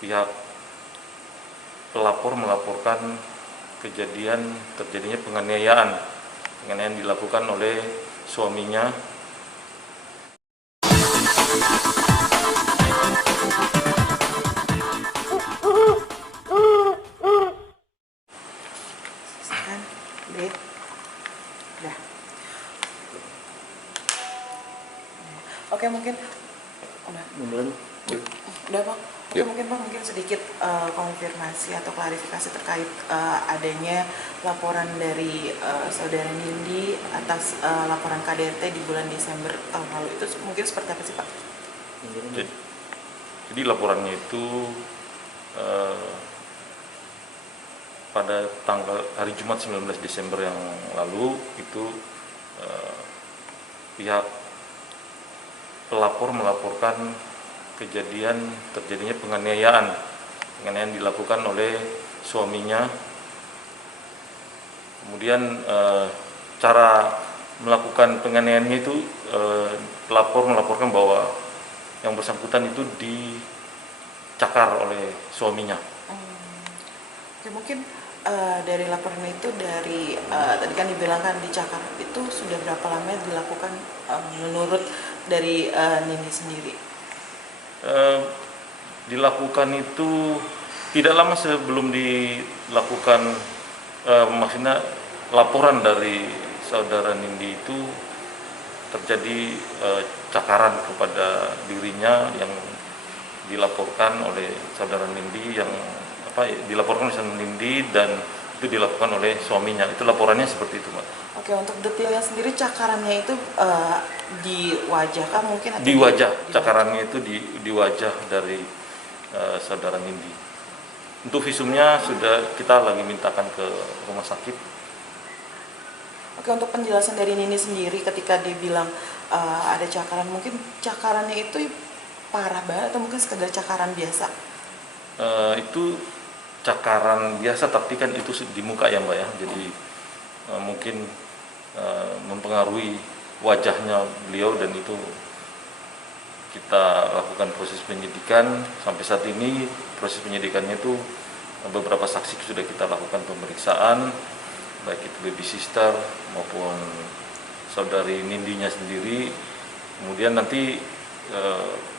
pihak pelapor melaporkan kejadian terjadinya penganiayaan dilakukan oleh suaminya. Silakan, Dek. Udah. Oke, mungkin udah. Udah, Bang. Oke, mungkin Bang, sedikit konfirmasi atau klarifikasi terkait adanya laporan dari Saudara Nindi atas laporan KDRT di bulan Desember tahun lalu. Itu mungkin seperti apa sih, Pak? Jadi laporannya itu pada hari Jumat 19 Desember yang lalu itu pihak pelapor melaporkan kejadian terjadinya penganiayaan dilakukan oleh suaminya. Kemudian cara melakukan penganiayaannya itu pelapor melaporkan bahwa yang bersangkutan itu dicakar oleh suaminya. Oke, mungkin dari laporan itu tadi kan dibilangkan dicakar, itu sudah berapa lama dilakukan menurut dari Nindi sendiri? Dilakukan itu tidak lama sebelum dilakukan, maksudnya laporan dari saudara Nindi itu terjadi cakaran kepada dirinya yang dilaporkan oleh saudara Nindi dilaporkan oleh saudara Nindi dan itu dilakukan oleh suaminya. Itu laporannya seperti itu, Mbak. Oke, untuk detailnya sendiri cakarannya itu di wajah kah mungkin? Atau di wajah, cakarannya itu di wajah dari saudara Nindi. Untuk visumnya sudah kita lagi mintakan ke rumah sakit. Oke, untuk penjelasan dari Nindi sendiri ketika dibilang ada cakaran, mungkin cakarannya itu parah banget atau mungkin sekedar cakaran biasa? Itu cakaran biasa, tapi kan itu di muka ya, Mbak ya. Jadi mungkin mempengaruhi wajahnya beliau, dan itu kita lakukan proses penyidikan. Sampai saat ini proses penyidikannya itu beberapa saksi sudah kita lakukan pemeriksaan, baik itu baby sister maupun saudari Nindinya sendiri. Kemudian nanti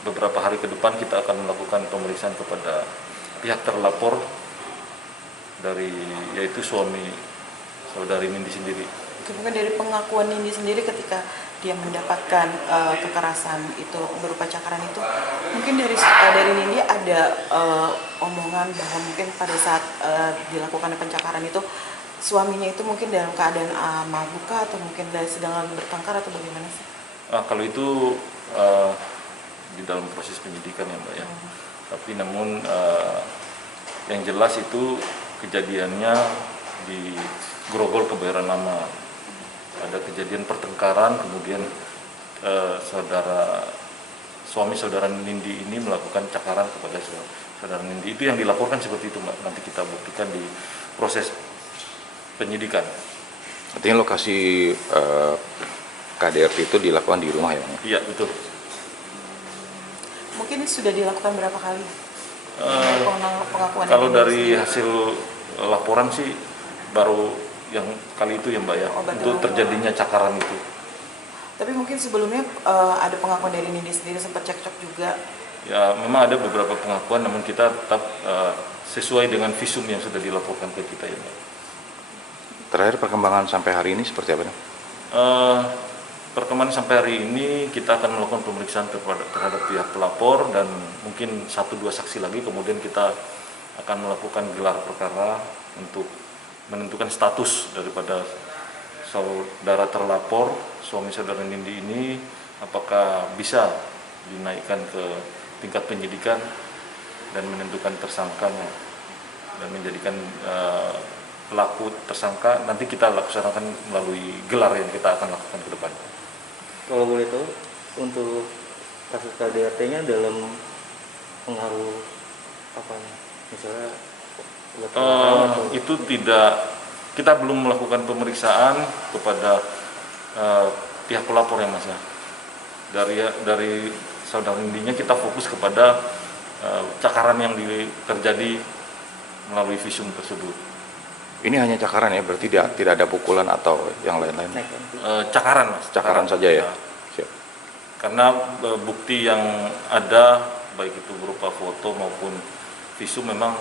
beberapa hari ke depan kita akan melakukan pemeriksaan kepada pihak terlapor yaitu suami saudari Nindi sendiri. Mungkin dari pengakuan Nindi sendiri ketika dia mendapatkan kekerasan itu berupa cakaran itu, mungkin dari Nindi ada omongan bahwa mungkin pada saat dilakukan pencakaran itu suaminya itu mungkin dalam keadaan mabuk atau mungkin sedang bertengkar atau bagaimana sih? Kalau itu di dalam proses penyidikan ya, Mbak ya. Tapi namun yang jelas itu kejadiannya di Grogol Kebayoran Lama. Ada kejadian pertengkaran, kemudian suami saudara Nindi ini melakukan cakaran kepada saudara Nindi. Itu yang dilaporkan seperti itu, Mbak. Nanti kita buktikan di proses penyidikan. Artinya lokasi KDRT itu dilakukan di rumah ya, Bang? Iya, betul. Mungkin sudah dilakukan berapa kali? Pengakuan Kalau dari sendiri? hasil laporan sih baru yang kali itu ya, Mbak ya, untuk terjadinya cakaran itu. Tapi mungkin sebelumnya ada pengakuan dari Nindi sendiri, sempat cekcok juga? Ya, memang ada beberapa pengakuan, namun kita tetap sesuai dengan visum yang sudah dilaporkan ke kita ya, Mbak. Terakhir perkembangan sampai hari ini seperti apa, Bang? Perkembangan sampai hari ini kita akan melakukan pemeriksaan terhadap pihak pelapor dan mungkin 1-2 saksi lagi. Kemudian kita akan melakukan gelar perkara untuk menentukan status daripada saudara terlapor, suami saudara Nindi ini, apakah bisa dinaikkan ke tingkat penyidikan dan menentukan tersangkanya dan menjadikan pelaku tersangka. Nanti kita laksanakan melalui gelar yang kita akan lakukan ke depan. Kalau boleh tahu, untuk kasus KDRT-nya dalam pengaruh apa? Misalnya itu tidak, kita belum melakukan pemeriksaan kepada pihak pelapor ya, Mas ya. Dari saudara Nindinya kita fokus kepada cakaran yang terjadi melalui visum tersebut. Ini hanya cakaran ya, berarti tidak ada pukulan atau yang lain-lain? Cakaran, Mas. Cakaran saja ya? Nah, Siap. karena bukti yang ada baik itu berupa foto maupun visum memang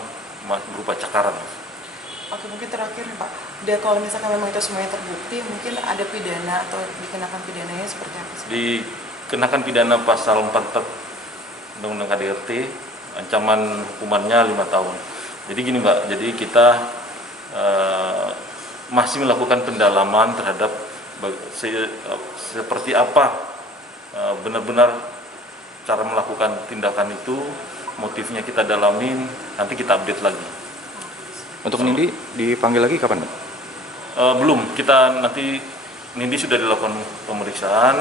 berupa cakaran, Mas. Oke, mungkin terakhir nih Pak, dan kalau misalkan memang itu semuanya terbukti, mungkin ada pidana atau dikenakan pidananya seperti apa sih? Dikenakan pidana pasal 44 Undang-Undang KDRT, ancaman hukumannya 5 tahun. Jadi gini Mbak, jadi kita masih melakukan pendalaman terhadap seperti apa benar-benar cara melakukan tindakan itu, motifnya kita dalamin, nanti kita update lagi. Untuk Nindi dipanggil lagi kapan, Pak? Belum, kita nanti Nindi sudah dilakukan pemeriksaan,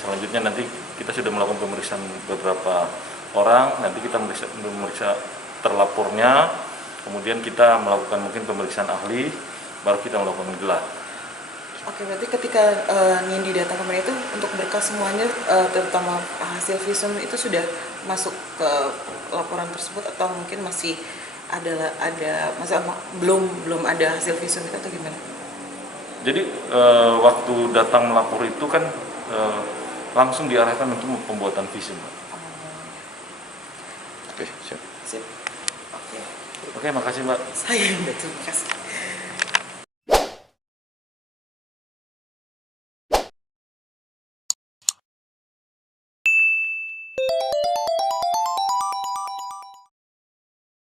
selanjutnya nanti kita sudah melakukan pemeriksaan beberapa orang, nanti kita memeriksa terlapornya, kemudian kita melakukan mungkin pemeriksaan ahli, baru kita melakukan gelar. Oke, berarti ketika Nindi datang kemarin itu untuk berkas semuanya, terutama hasil visum itu sudah masuk ke laporan tersebut atau mungkin masih ada masa belum ada hasil visum itu atau gimana? Jadi waktu datang melapor itu kan langsung diarahkan untuk pembuatan visum. Oke, siap. Sip. Oke. Oke, makasih Mbak. Saya terima kasih.